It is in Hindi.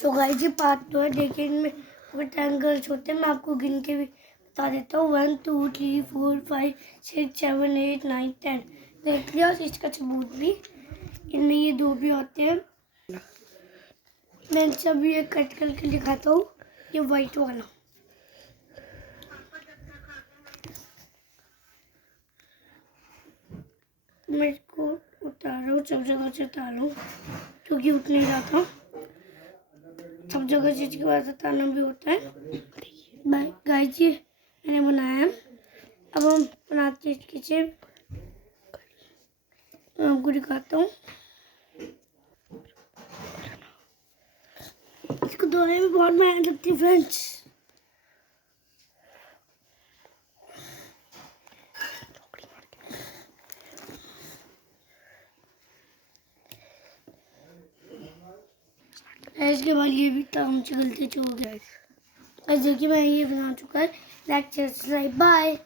तो गाइस ये पार्ट 2 है। देखिए इनमें रेक्टेंगल्स होते हैं, मैं आपको गिन के भी बता देता हूँ। 1 2 3 4 5 6 7 8 9 10 देख लिया। इसका सबूत भी इनमें ये 2 भी होते हैं। मैं सभी एक कट करके दिखाता हूँ। ये वाइट वाला मैं इसको उतार रहा हूँ, सब जगह से उतार रहा हूँ क्योंकि उठ नहीं रहा था। सब जगह चीज के बाद उतारना भी होता है। गाइस ये मैंने बनाया है। अब हम बनाते हैं इसकी चिप। मैं आपको दिखाता हूँ। इसको धोने में बहुत मेहनत लगती है फ्रेंड्स। इसके बाद ये भी काम से गलती हो गया। देखिए मैं ये बना चुका है। Like bye.